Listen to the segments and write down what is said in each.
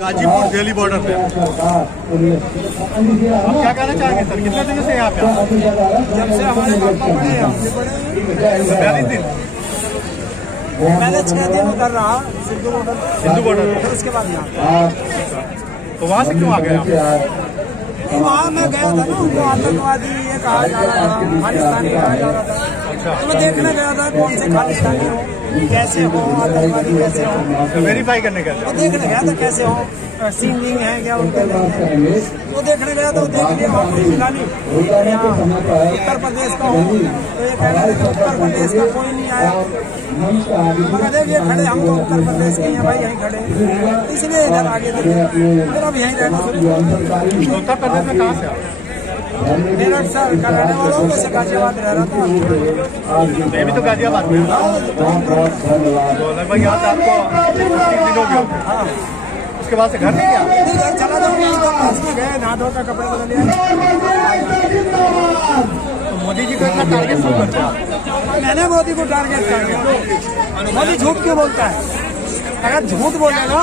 Ghazipur Delhi border पे आप क्या कहना चाहेंगे सर? कितने दिन से यहाँ पे? जब से हमारे पापा पढ़े हैं, 42 दिन। मैंने 6 दिन उधर रहा सिंधु बॉर्डर, फिर उसके बाद यहाँ। तो वहाँ से क्यों आ गए आप? वहाँ मैं गया था ना, उनको आतंकवादी ये कहा जा रहा था, खालिस्तानी कहा जा रहा था। तो मैं देखने गया था कौन से खालिस्तानी हो, कैसे हो, आतंकवादी कैसे हो, वेरीफाई करने गया तो देखने गया था कैसे हो, सिंगिंग है क्या उनके लिए, वो देखने गया तो देख लिया वहाँ कोई मिला नहीं। यहाँ उत्तर प्रदेश का हो तो ये कह रहे थे उत्तर प्रदेश का कोई नहीं आया, मगर देखिए खड़े हम तो उत्तर प्रदेश के हैं भाई, यहीं खड़े, इसलिए इधर आगे देखे, फिर अब यहीं रहना शुरू। उत्तर प्रदेश में कहाँ से आप? मेरठ सर का रहने वाला हूँ, वैसे गाजियाबाद रह रहा था। ये भी तो गाजियाबाद में तो लगभग यहाँ से आपको 3 दिन हो गए। हाँ, उसके बाद से घर नहीं गया? नहीं घर चला जाऊँगा, तो पास में गए, नहा धो का कपड़े बदल लिया। तो मोदी जी को इतना टारगेट क्यों करते हैं? मैंने मोदी को टारगेट किया, मोदी झूठ क्यों बोलता है? अगर झूठ बोलेगा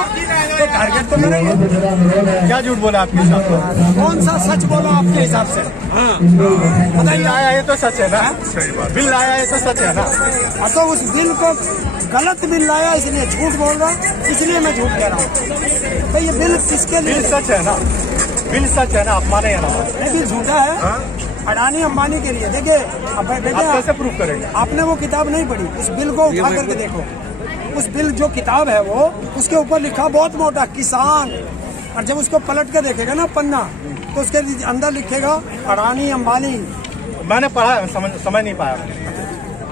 तो टारगेट तो करेंगे। क्या झूठ बोला आपके हिसाब से? कौन सा सच बोला आपके हिसाब से? बिल आया ये तो सच है ना? सही बात। बिल आया ये तो सच है ना? तो उस बिल को गलत बिल लाया इसलिए झूठ बोल रहा, इसलिए मैं झूठ कह रहा हूँ। तो ये बिल किसके लिए? बिल सच है ना? बिल सच है ना? आप माने या ना? नहीं, बिल झूठा है, अडानी अंबानी के लिए। देखिए अब आप कैसे प्रूफ करेंगे? आपने वो किताब नहीं पढ़ी, उस बिल को उठा करके देखो। उस बिल जो किताब है वो, उसके ऊपर लिखा बहुत मोटा किसान, और जब उसको पलट के देखेगा ना पन्ना, तो उसके अंदर लिखेगा अडानी अंबानी। मैंने पढ़ा है, समझ नहीं पाया।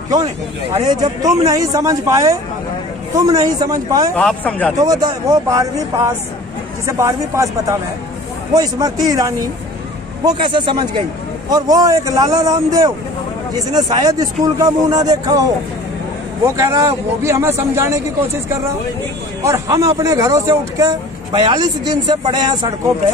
क्यों नहीं? अरे जब तुम नहीं समझ पाए तो आप समझा तो वो 12वीं पास, जिसे 12वीं पास पता है, वो स्मृति ईरानी, वो कैसे समझ गई? और वो एक लाला रामदेव जिसने शायद स्कूल का मुंह ना देखा हो, वो कह रहा है, वो भी हमें समझाने की कोशिश कर रहा है। और हम अपने घरों से उठ के 42 दिन से पड़े हैं सड़कों पे,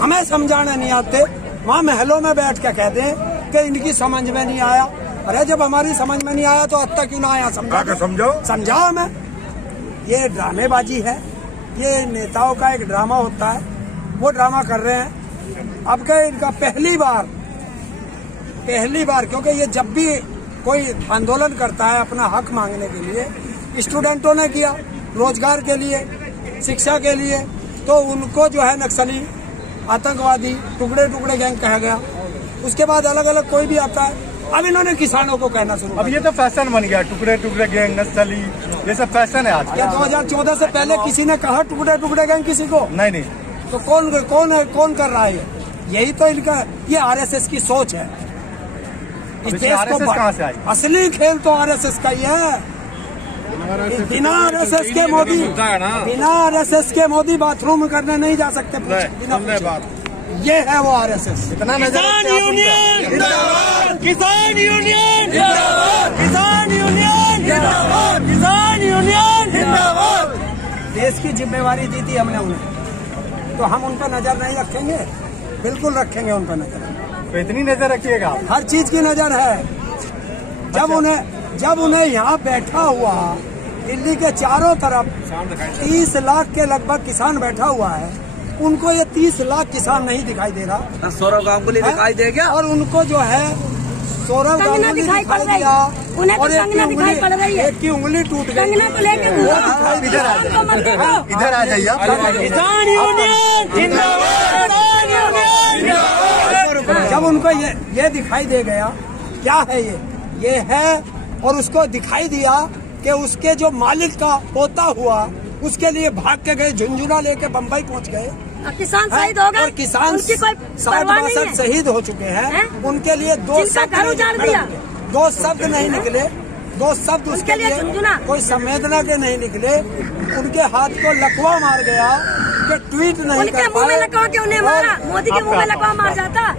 हमें समझाने नहीं आते, वहाँ महलों में बैठ के कहते हैं कि इनकी समझ में नहीं आया। अरे जब हमारी समझ में नहीं आया तो अब तक क्यों ना आया? समझाओ हमें। ये ड्रामेबाजी है, ये नेताओं का एक ड्रामा होता है, वो ड्रामा कर रहे हैं। अब क्या इनका पहली बार, क्योंकि ये जब भी कोई आंदोलन करता है अपना हक मांगने के लिए, स्टूडेंटों ने किया, रोजगार के लिए, शिक्षा के लिए, तो उनको जो है नक्सली, आतंकवादी, टुकड़े गैंग कहा गया। उसके बाद अलग अलग कोई भी आता है, अब इन्होंने किसानों को कहना शुरू। अब ये तो फैशन बन गया, टुकड़े गैंग, नक्सली, ये सब फैशन है आज। क्या 2014 से पहले किसी ने कहा टुकड़े गैंग किसी को? नहीं। तो कौन कर रहा है? यही तो इनका, ये आरएसएस की सोच है। इस देश को कहाँ से आई? असली खेल तो आरएसएस का ही है। बिना आरएसएस के मोदी बाथरूम करने नहीं जा सकते। ये है वो आरएसएस। किसान यूनियन जिंदाबाद, किसान यूनियन जिंदाबाद। देश की जिम्मेवारी दी थी हमने उन्हें, तो हम उन पर नजर नहीं रखेंगे? बिल्कुल रखेंगे उन पर नजर। तो इतनी नजर रखिएगा? हर चीज की नजर है। जब उन्हें यहाँ बैठा हुआ दिल्ली के चारों तरफ 30 लाख के लगभग किसान बैठा हुआ है, उनको ये 30 लाख किसान नहीं दिखाई दे रहा। सौरव गांगुली दिखाई दे गया, और उनको जो है सौरव गांगुली दिखाई दिया, और एक की उंगली टूट गई। इधर आ जाइए। किसान यूनियन जिंदाबाद। जब उनको ये दिखाई दे गया, क्या है ये है, और उसको दिखाई दिया कि उसके जो मालिक का पोता हुआ, उसके लिए भाग के गए, झुंझुना लेके बम्बई पहुंच गए। किसान शहीद हो गए, और किसान 60-62 शहीद हो चुके हैं। उनके लिए दो शब्द नहीं निकले, दो शब्द उसके लिए कोई संवेदना के नहीं निकले। उनके हाथ को लकवा मार गया कि ट्वीट नहीं कर पाए। उन्हें मारा, मोदी के मुंह में लकवा मार जाता।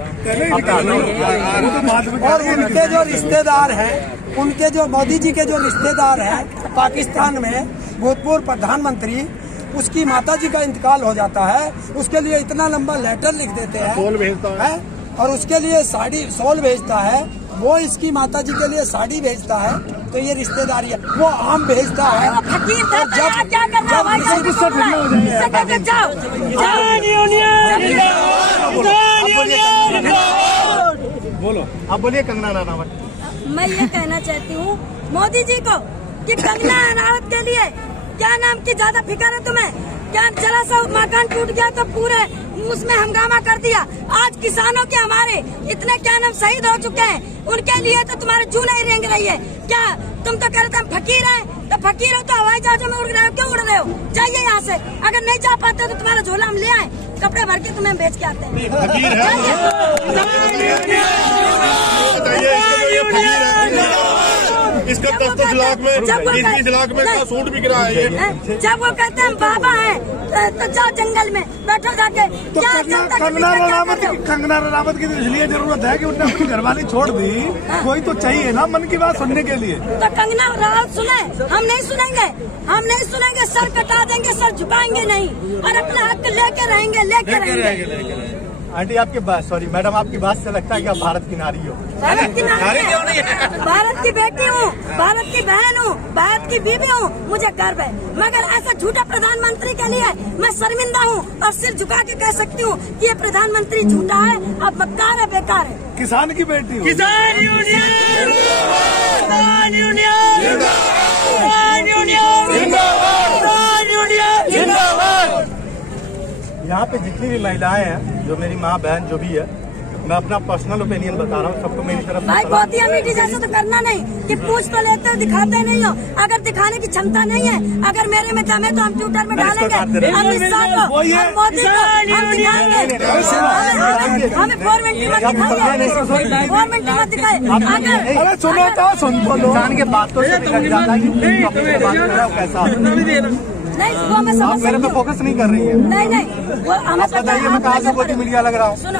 और उनके जो रिश्तेदार हैं, उनके जो मोदी जी के जो रिश्तेदार हैं पाकिस्तान में, भूतपूर्व प्रधानमंत्री, उसकी माताजी का इंतकाल हो जाता है, उसके लिए इतना लंबा लेटर लिख देते हैं, और उसके लिए सोल भेजता है, वो इसकी माताजी के लिए साड़ी भेजता है। तो ये रिश्तेदारी है, वो आम भेजता है। वो फकीर था, और जब क्या कर रहा है भाई? जाओ बोलो, आप बोलिए कंगना रनावत। मैं ये कहना चाहती हूँ मोदी जी को कि कंगना रनावत के लिए क्या नाम की ज्यादा फिक्र है तुम्हें? क्या जरा सा मकान टूट गया तो पूरे उसमें हंगामा कर दिया। आज किसानों के हमारे इतने क्या नाम शहीद हो चुके हैं, उनके लिए तो तुम्हारे जू नहीं रेंग रही है क्या? तुम तो कह रहे थे हम फकीर हैं, तो फकीर हो तो हवाई जहाजों में उड़ रहे हो, क्यों उड़ रहे हो? जाइए यहाँ से। अगर नहीं जा पाते तो तुम्हारा झोला हम ले आए, कपड़े भर के तुम्हें बेच के आते हैं। इसका 10 लाख में 20 लाख में का सूट बिक रहा है। जब वो कहते हैं बाबा है तो जाओ जंगल में बैठो जाके। तो कंगना रनावत की इसलिए जरूरत है कि उन्होंने अपनी घरवाली छोड़ दी, कोई तो चाहिए ना मन की बात सुनने के लिए। तो कंगना रनावत सुने, हम नहीं सुनेंगे, हम नहीं सुनेंगे। सर कटा देंगे, सर झुकाएंगे नहीं, और अपना हक लेके रहेंगे, लेके रहेंगे। आंटी आपकी बात, सॉरी मैडम, आपकी बात से लगता है कि आप भारत की नारी हो। भारत की नारी हूँ, भारत की बेटी हूँ, भारत की बहन हूँ, भारत की बीवी हूँ, मुझे गर्व है। मगर ऐसा झूठा प्रधानमंत्री के लिए मैं शर्मिंदा हूँ और सिर झुका के कह सकती हूँ कि ये प्रधानमंत्री झूठा है, अब मक्कार है, बेकार है। किसान की बेटी हूँ। किसान यूनियन, किसान यूनियन, किसान यूनियन, किसान यूनियन जिंदाबाद। यहाँ पे जितनी भी महिलाएं हैं, जो मेरी माँ बहन जो भी है, मैं अपना पर्सनल ओपिनियन बता रहा हूँ, सबको मेरी तरफ भाई बहुत ही अमीठी जैसा तो करना नहीं कि पूछ तो लेते हो, दिखाते नहीं हो। अगर दिखाने की क्षमता नहीं है, अगर मेरे में दम है तो हम ट्विटर में डालेंगे, अमित शाह को, हम मोदी को, हम दिखाएंगे। हमें 420 मत दिखाइए, 420 मत दिखाए। अरे सुनो तो सुन बोलो, किसान के बातों से लग जाता है कि बात कर रहा हूँ कैसा। नहीं वो मैं आप समझ मेरे पे फोकस नहीं कर रही है। नहीं वो हमें आप बताइए मैं कहाँ से मोदी मीडिया लग रहा हूँ। सुनो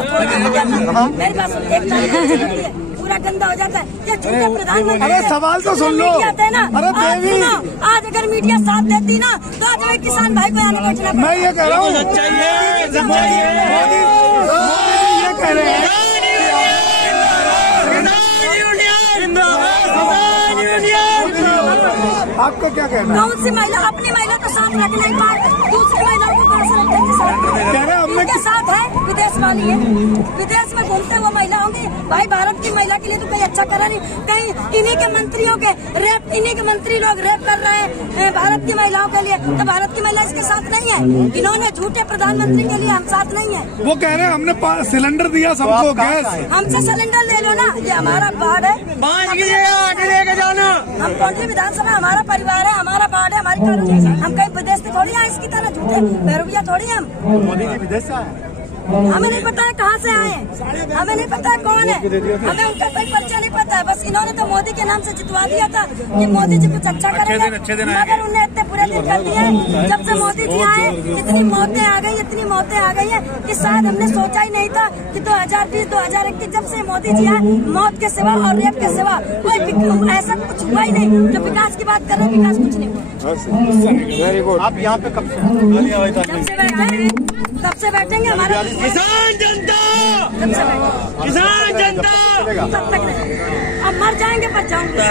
मेरी बात सुनो, एक है पूरा गंदा हो जाता है। ये झूठे प्रधानमंत्री। अरे सवाल तो सुन लो। अरे देवी, आज अगर मीडिया साथ देती ना तो आज मैं किसान भाई को यहाँ बैठना। मैं ये कह रहा हूँ, ये कह रहे हैं आपका क्या कहना है? कौन सी महिला अपनी महिला तो साथ रख नहीं पाए, दूसरी महिलाओं को कौन सा रखेंगे साथ? उनके साथ है विदेश वाली है, विदेश में घूमते वो महिला होंगी। भाई भारत की महिला के लिए तो कोई अच्छा करा नहीं। कहीं इन्हीं के मंत्रियों के रेप, इन्हीं के मंत्री लोग रेप कर रहे हैं भारत की महिलाओं के लिए, तो भारत की महिला इसके साथ नहीं है। इन्होंने झूठे प्रधानमंत्री के लिए हम साथ नहीं है। वो कह रहे हैं हमने सिलेंडर दिया सबको, गैस हमसे सिलेंडर ले लो ना, ये हमारा वार्ड है, आगे लेके जाना। हम कौन विधानसभा, हमारा परिवार है, हमारा वार्ड है, हमारी कॉलोनी। हम कहीं विदेश से थोड़ी आए, इसकी तरह झूठे भैरविया थोड़ी हम। मोदी जी विदेश से आए, हमें नहीं पता है कहाँ से आए हैं, हमें नहीं पता है कौन है, हमें उनका कोई परिचय नहीं पता है। बस इन्होंने तो मोदी के नाम से जितवा दिया था कि मोदी जी कुछ अच्छा करेंगे, मगर उन्हें इतने पूरे दिन कर दिए। जब से मोदी जी आए इतनी मौतें आ गई, इतनी मौतें आ गई है कि शायद हमने सोचा ही नहीं था कि 2020 2021 जब से मोदी जी आए, मौत के सिवा और रेप के सिवा कोई ऐसा कुछ हुआ ही नहीं। जो विकास की बात कर रहे हैं, विकास कुछ नहीं हुआ। आप यहाँ पे कब से? तब से बैठेंगे हमारा किसान जनता, किसान जनता तब तक नहीं। अब मर जाएंगे पर जाऊंगे,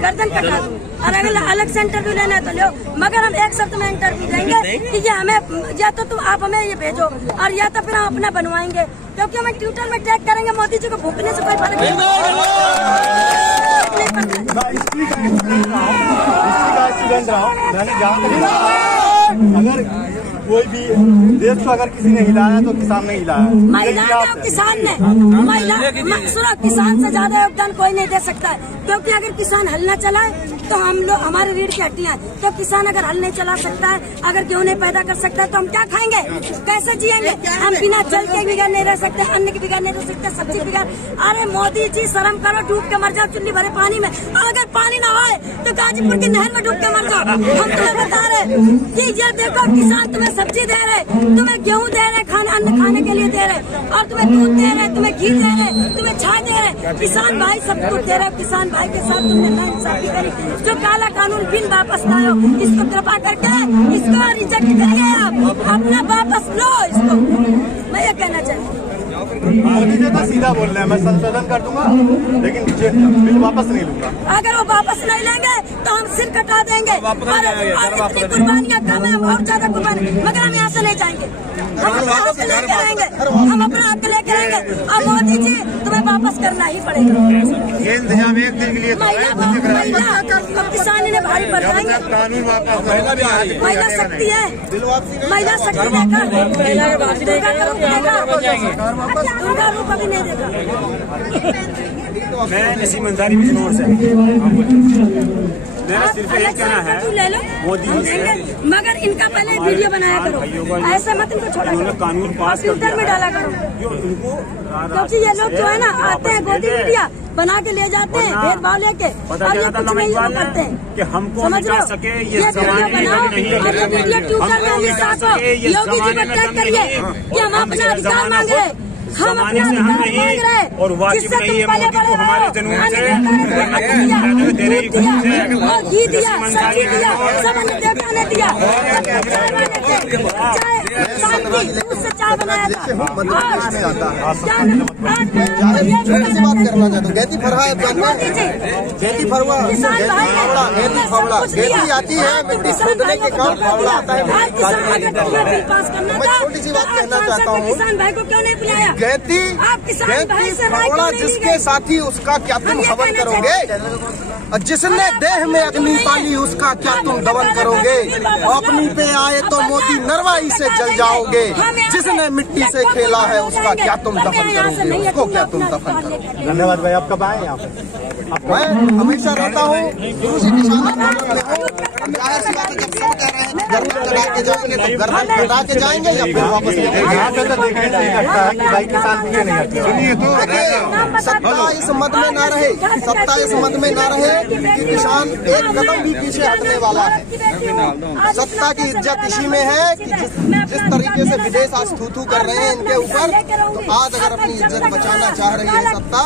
गर्दन कटा दूं। और अगर अलग से इंटरव्यू लेना है तो लो, मगर हम एक शब्द में इंटरव्यू देंगे कि ये हमें या तो तुम आप हमें ये भेजो, और या तो फिर हम अपना बनवाएंगे, क्योंकि हमें ट्विटर में टैग करेंगे। मोदी जी को भूखने से कोई फर्क नहीं पड़ता। अगर कोई भी देश को अगर किसी ने हिलाया तो किसान ने हिलाया। महिला ने और किसान ने, महिला सुनो, किसान से ज्यादा योगदान कोई नहीं दे सकता है, क्योंकि अगर किसान हल न चलाए तो हम लोग, हमारे रीढ़ की हड्डियां, तो किसान अगर हल नहीं चला सकता है, अगर गेहूं नहीं पैदा कर सकता है, तो हम क्या खाएंगे, कैसे जिएंगे? हम बिना जल के बिगड़ नहीं रह सकते, अन्न के बिगड़ नहीं रह सकते, सब्जी बिगड़। अरे मोदी जी शर्म करो, डूब के मर जाओ चुन्नी भरे पानी में। अगर पानी न आए तो गाजीपुर की नहर में डूब के मर जाओ। हम तुम्हें बता रहे कि ये देखो, किसान तुम्हें सब्जी दे रहे, तुम्हें गेहूं दे रहे, खाना अन्न खाने के लिए दे रहे, और तुम्हें दूध दे रहे, तुम्हें घी दे रहे, तुम्हें छाछ दे रहे। किसान भाई सब कुछ दे रहे, किसान भाई के साथ तुमने नाइंसाफी करी। जो काला कानून बिल वापस लाओ, इसको कृपा करके इसको रिजेक्ट करिए, आप अपना वापस लो इसको। मैं ये कहना चाहती हूँ। मोदी जी तो सीधा बोल रहे हैं मैं संशोधन कर दूंगा, लेकिन बिल वापस नहीं लूंगा। अगर वो वापस नहीं लेंगे तो हम सिर कटा देंगे। और इतनी कुर्बानियां कम है, बहुत ज्यादा कुर्बानी, मगर हम यहाँ से नहीं जाएंगे। हम अपना हक लेके रहेंगे, हम अपना हक लेके रहेंगे। और मोदी जी तुम्हें वापस करना ही पड़ेगा। ये इंतजाम एक दिन के लिए महिला किसान इन्हें भारी पड़ जाएंगे। कानून वापस महिला शक्ति है, महिला शक्ति देगा, दुर्गा रूप अभी नहीं देगा। मैं नसीम अंसारी बिजनौर से। मेरा सिर्फ एक कहना है मोदी जी से, मगर इनका पहले वीडियो बनाया करो, ऐसा मत इनको छोड़ा करो, कानून पास ट्विटर में डाला करो। क्योंकि ये लोग जो है ना आते हैं गोदी मीडिया बना के ले जाते हैं भेदभाव लेके, और ये कुछ नहीं करते हैं कि हमको समझ लो। सके ये वीडियो बनाओ और ये वीडियो ट्विटर में अमित शाह को, योगी जी को टैग करिए कि हम अपना अधिकार मांग रहे हैं, हम अपना अधिकार मांग रहे हैं। और वाजिब नहीं है मोदी को हमारे जनून से और घी दिया, सब्जी दिया, सब अन्य देवता ने दिया। उससे चाय बनाया था। बात करना चाहता हूँ। गैती फरहा गैती फरवा गैती फावड़ा गैती आती है मिट्टी खोदने के काम, फावड़ा आता है। मैं छोटी सी बात कहना चाहता हूँ। किसान भाई को क्यों नहीं बुलाया? गैती फावड़ा जिसके साथी उसका क्या तुम हवन करोगे? जिसने देह में अग्नि पाली उसका क्या तुम दमन करोगे? अपनी पे आए तो मोदी नरवाई से जल जाओगे। जिसने मिट्टी से खेला है उसका क्या तुम दफन करोगे? उसको क्या तुम दफन करोगे? धन्यवाद भाई, आप कब आए यहाँ पे? मैं हमेशा रहता हूँ गुरु जी किसान आंदोलन में हूँ। जाहिर सी बात है जब सब कह रहे हैं गर्दन कटा के जाएंगे तो गर्दन कटा के जाएंगे या फिर वापस यहाँ पे तो देखने से ही लगता है कि भाई किसान पीछे नहीं हटते। सुनिए तो सत्ता इस मत में ना रहे, सत्ता इस मत में ना रहे कि किसान एक कदम भी पीछे हटने वाला है। सत्ता की इज्जत इसी में है कि जिस तरीके से विदेश आज थू कर रहे हैं इनके ऊपर, तो आज अगर अपनी इज्जत बचाना चाह रही है सत्ता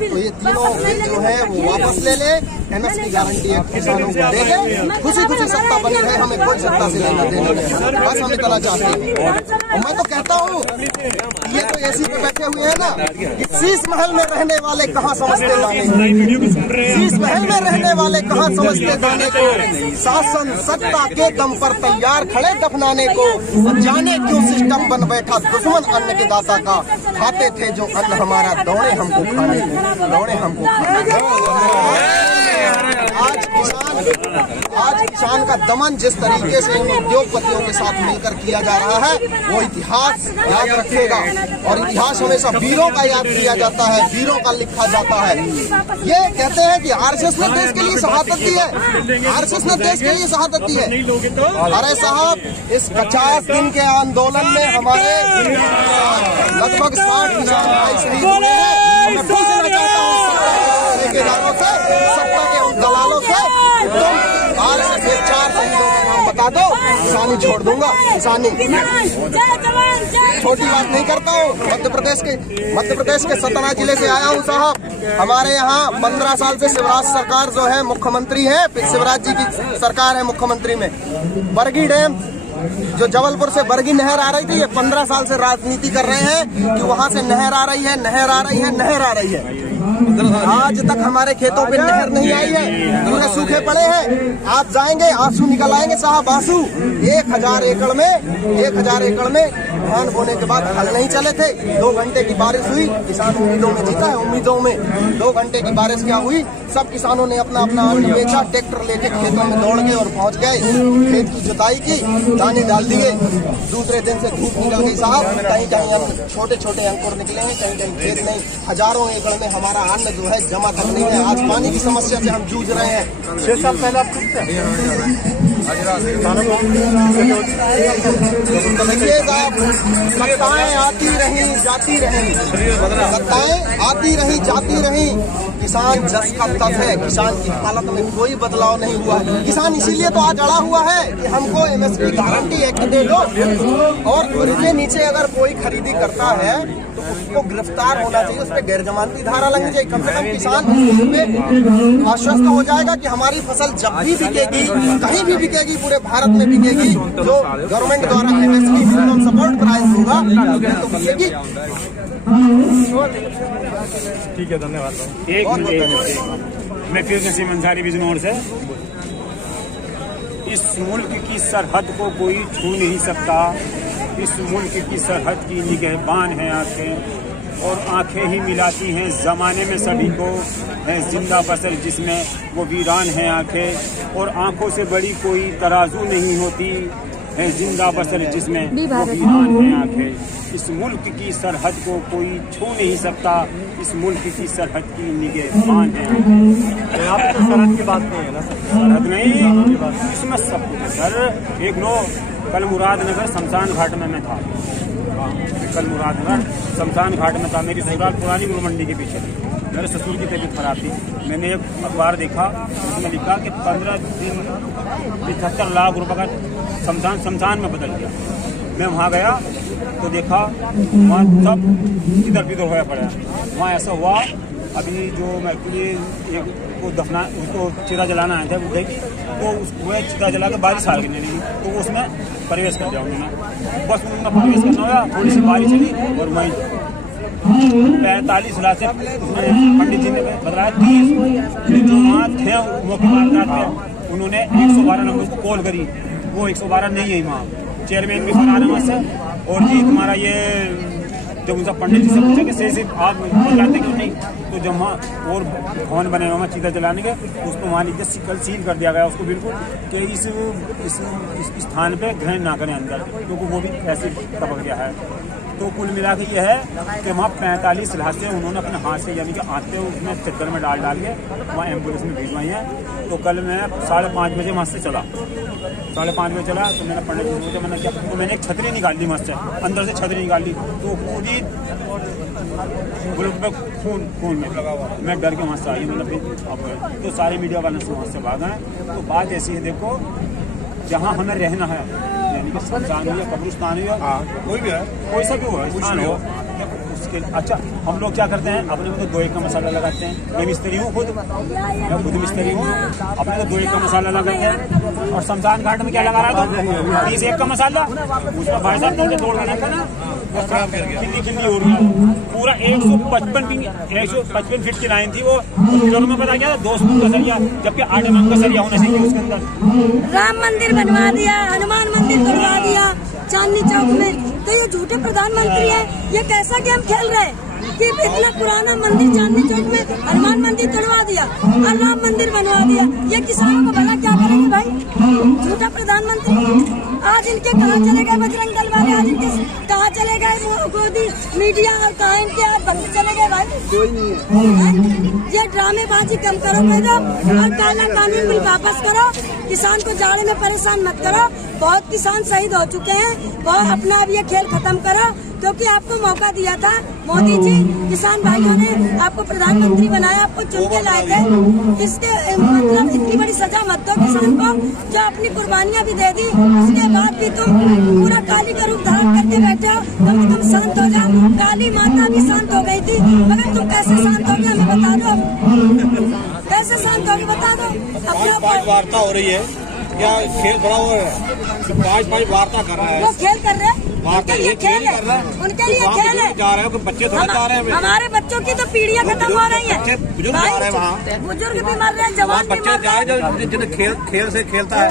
तो ये तीनों जो है वो वापस ले ले। एमएस की गारंटी है किसानों को देंगे। खुशी खुशी सत्ता बनी है, हमें कोई सत्ता से लेना देना नहीं, बस हम इतना चाहते हैं। और मैं तो कहता हूँ ये तो एसी पे बैठे हुए हैं ना, कि शीश महल में रहने वाले कहाँ समझते जाने, शीश महल में रहने वाले कहाँ समझते जाने को। शासन सत्ता के दम पर तैयार खड़े दफनाने को। जाने क्यों सिस्टम बन बैठा दुश्मन अन्न के दाता का। खाते थे जो अन्न हमारा दौड़े हमको खाने को, दौड़े हमको खाने। आज किसान का दमन जिस तरीके से इन उद्योगपतियों के साथ मिलकर किया जा रहा है वो इतिहास याद रखेगा। और इतिहास हमेशा वीरों का याद किया जाता है, वीरों का लिखा जाता है। ये कहते हैं कि आरएसएस ने देश के लिए शहादत दी है, आरएसएस ने देश के लिए शहादत दी है। अरे साहब इस 50 दिन के आंदोलन में हमारे लगभग 60 किसान भाई शहीद हुए हैं। मैं पूछना चाहता हूँ ठेकेदारों से, सत्ता के उन दलालों से, तुम आरएसएस के 4 शहीदों का नाम बता दो, किसानी छोड़ दूंगा। किसानी छोटी बात नहीं करता हूँ। मध्य प्रदेश के सतना जिले से आया हूँ साहब। हमारे यहाँ 15 साल से शिवराज सरकार जो है मुख्यमंत्री है, शिवराज जी की सरकार है मुख्यमंत्री में। बरगी डैम जो जबलपुर से बरगी नहर आ रही थी, ये 15 साल से राजनीति कर रहे हैं कि वहाँ से नहर आ रही है, नहर आ रही है, नहर आ रही है। आज तक हमारे खेतों पे नहर नहीं आई है, पूरे सूखे पड़े हैं। आप जाएंगे आंसू निकल आएंगे साहब, आंसू। 1000 एकड़ में धान बोने के बाद हल नहीं चले थे। 2 घंटे की बारिश हुई, किसान उम्मीदों में जीता है, उम्मीदों में। 2 घंटे की बारिश क्या हुई, सब किसानों ने अपना अपना अन्न बेचा, ट्रैक्टर लेके खेतों में दौड़ गए और पहुंच गए। खेत की जुताई की, दाने डाल दिए। दूसरे दिन से धूप निकल गई साहब, कहीं कहीं छोटे छोटे अंकुर निकले हैं, कहीं कहीं खेत नहीं। हजारों एकड़ में हमारा अन्न जो है जमा तक नहीं है। आज पानी की समस्या से हम जूझ रहे हैं। 6 साल पहले आप देखिए साहब, सत्ताएं आती रही जाती रही, सत्ताएं आती रही जाती रही। किसान जस का तस है, किसान की हालत में कोई बदलाव नहीं हुआ है। किसान इसीलिए तो आज अड़ा हुआ है कि हमको एमएसपी गारंटी एक्ट दे दो, और उसके नीचे अगर कोई खरीदी करता है तो उसको गिरफ्तार होना चाहिए, उस पर गैर जमानती धारा लगनी चाहिए। कम से कम किसान इसमें आश्वस्त हो जाएगा कि हमारी फसल जब भी बिकेगी, कहीं भी बिकेगी, पूरे भारत में बिकेगी, जो गवर्नमेंट द्वारा एमएसपी मिनिमम सपोर्ट प्राइस होगा तो बिकेगी। ठीक है, धन्यवाद। एक मिनट, मैं फिर नसीम अंसारी बिजनौर से। इस मुल्क की सरहद को कोई छू नहीं सकता। इस मुल्क की सरहद की निगहबान है आंखें, और आंखें ही मिलाती हैं जमाने में सभी को। है जिंदा बसर जिसमें वो वीरान है आंखें, और आंखों से बड़ी कोई तराजू नहीं होती। है जिंदा बसर जिसमें वो वीरान है आंखें। इस मुल्क की सरहद को कोई छू नहीं सकता। इस मुल्क की सरहद की निगहबान है आंखें। यहाँ पे तो सरहद की बात नहीं है ना सर? सरहद नहीं, इसमें सब कुछ है सर। एक नो कल मुरादनगर शमशान घाट में मैं था। कल मुरादनगर शमशान घाट में था। मेरी ससुराल पुरानी गुरु मंडी के पीछे थी। मेरे ससुर की तबीयत खराब थी। मैंने एक अखबार देखा, उसमें लिखा कि 15 दिन 75 लाख रुपए का शमशान में बदल गया। मैं वहाँ गया तो देखा वहाँ सब इधर बिधर होया पड़ा है। वहाँ ऐसा हुआ, अभी जो मैं को दफना उसको चिता जलाना आया था बुढ़े की, तो वह चिता जला के बारिश आ गई नहीं, तो उसमें प्रवेश कर दिया उन्होंने। बस उनका प्रवेश करना हुआ, थोड़ी सी बारिश चली और वहीं 45 लाख से उसमें पंडित जी ने बताया 30 जो वहाँ थे मौके थे, उन्होंने 112 नंबर को कॉल करी। वो 112 नहीं है वहाँ। चेयरमैन भी फरार है से, और जी तुम्हारा ये जब उनसे पंडित जी से पूछा कि सही से आप जानते क्यों नहीं, तो जब वहाँ और भवन बने हुए चीता जलाने के, उसको वहाँ लिख के कल सील कर दिया गया उसको बिल्कुल, कि इस स्थान पे ग्रहण ना करें अंदर, क्योंकि वो भी ऐसे टपक गया है। तो कुल मिला के ये है कि वहाँ 45 लाश से उन्होंने अपने हाथ से यानी कि आते उसमें चक्कर में डाल के वहाँ एम्बुलेंस में भिजवाई है। तो कल मैं 5:30 बजे वहाँ से चला, 5:30 बजे चला, तो मैंने पंडित जी से मैंने क्या, तो मैंने एक छतरी निकाल ली वहाँ से, अंदर से छतरी निकाल ली, तो पूरी खून में लगा हुआ। मैं डर के वहाँ से आई, मतलब तो सारे मीडिया वाले से वहाँ से भागा है। तो बात ऐसी है, देखो जहाँ हमें रहना है, यानी कि शमशान हो या कब्रिस्तान हो, कोई भी है, कोई सा भी हो स्थान हो, उसके अच्छा हम लोग क्या करते हैं, अपने को 2-1 का मसाला लगाते हैं। मैं मिस्त्री हूँ खुद, मैं खुद मिस्त्री हूँ, अपने को 2-1 का मसाला लगाते हैं। और शमशान घाट में क्या लगा रहा था, 30-1 का मसाला, उसमें भाई साहब ने तोड़ देना था ना, खिल्ली हो रही है। पूरा 155 फीट की लाइन थी, वो किलोमीटर में पता गया 200 फीट का सरिया, जबकि 8 mm का सरिया होना चाहिए उसके अंदर। राम मंदिर बनवा दिया, हनुमान मंदिर बनवा दिया चांदनी चौक में, तो ये झूठे प्रधानमंत्री हैं। ये कैसा गेम खेल रहे हैं कि इतना पुराना मंदिर चांदनी चौक में हनुमान मंदिर तोड़वा दिया और राम मंदिर बनवा दिया। ये किसानों को भला क्या करेंगे भाई? झूठा प्रधानमंत्री। आज इनके कहाँ चले गए बजरंग दल वाले, आज इनके कहाँ चले गए गोदी मीडिया, और कहाँ इनके आज बंद चले गए भाई? कोई नहीं है। ये ड्रामेबाजी कम करो मैडम, और काला कानून बिल वापस करो। किसान को जाड़े में परेशान मत करो। बहुत किसान शहीद हो चुके हैं, बहुत अपना अब ये खेल खत्म करो, क्योंकि आपको मौका दिया था मोदी जी, किसान भाइयों ने आपको प्रधानमंत्री बनाया, आपको चुन के लाए थे। इसके मतलब इतनी बड़ी सजा मत दो किसान को, जो अपनी कुर्बानियां भी दे दी, उसके बाद भी तुम पूरा काली का रूप धारण करके बैठे हो। कम से कम शांत हो जाओ। काली माता भी शांत हो गई थी, मगर तुम कैसे शांत हो गए हमें बता दो, कैसे शांत होगी बता दो। पाँच वार्ता हो रही है, क्या खेल बड़ा हो रहा है? 5 वार्ता कर रहा है, वो खेल कर रहे हैं, उनके लिए खेल है, उनके लिए खेल है। जा रहे हो, बच्चे थोड़ा जा रहे हैं, हमारे बच्चों की तो पीढ़ियां खत्म हो रही हैं। बुजुर्ग जा रहे हैं वहाँ, बुजुर्ग भी मर रहे हैं, जवान भी बच्चे मर रहे हैं। जिन्हें खेल से खेलता है,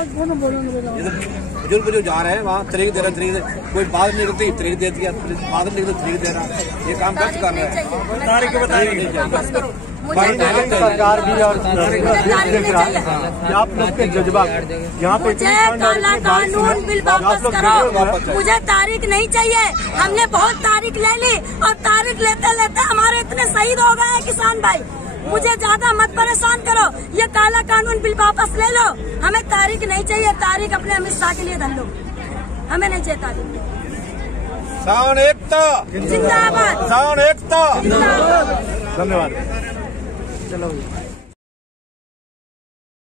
बुजुर्ग जो जा रहे हैं वहाँ तरीक दे रहे हैं, कोई बात नहीं निकलती तरीक दे दिया, बाद में निकलती तरीक दे रहा, ये काम गलत कर रहे हैं। तारीख बताइए सरकार भी और आप लोग के जज्बा यहाँ पे काला कानून बिल वापस करो। मुझे तारीख नहीं चाहिए, हमने बहुत तारीख ले ली, और तारीख लेते लेते हमारे इतने शहीद हो गए हैं किसान भाई। मुझे ज्यादा मत परेशान करो, ये काला कानून बिल वापस ले लो। हमें तारीख नहीं चाहिए, तारीख अपने अमित शाह के लिए धर लो, हमें नहीं चाहिए तारीख। सावन एकता जिंदाबाद, सावन एकता। धन्यवाद। चलो।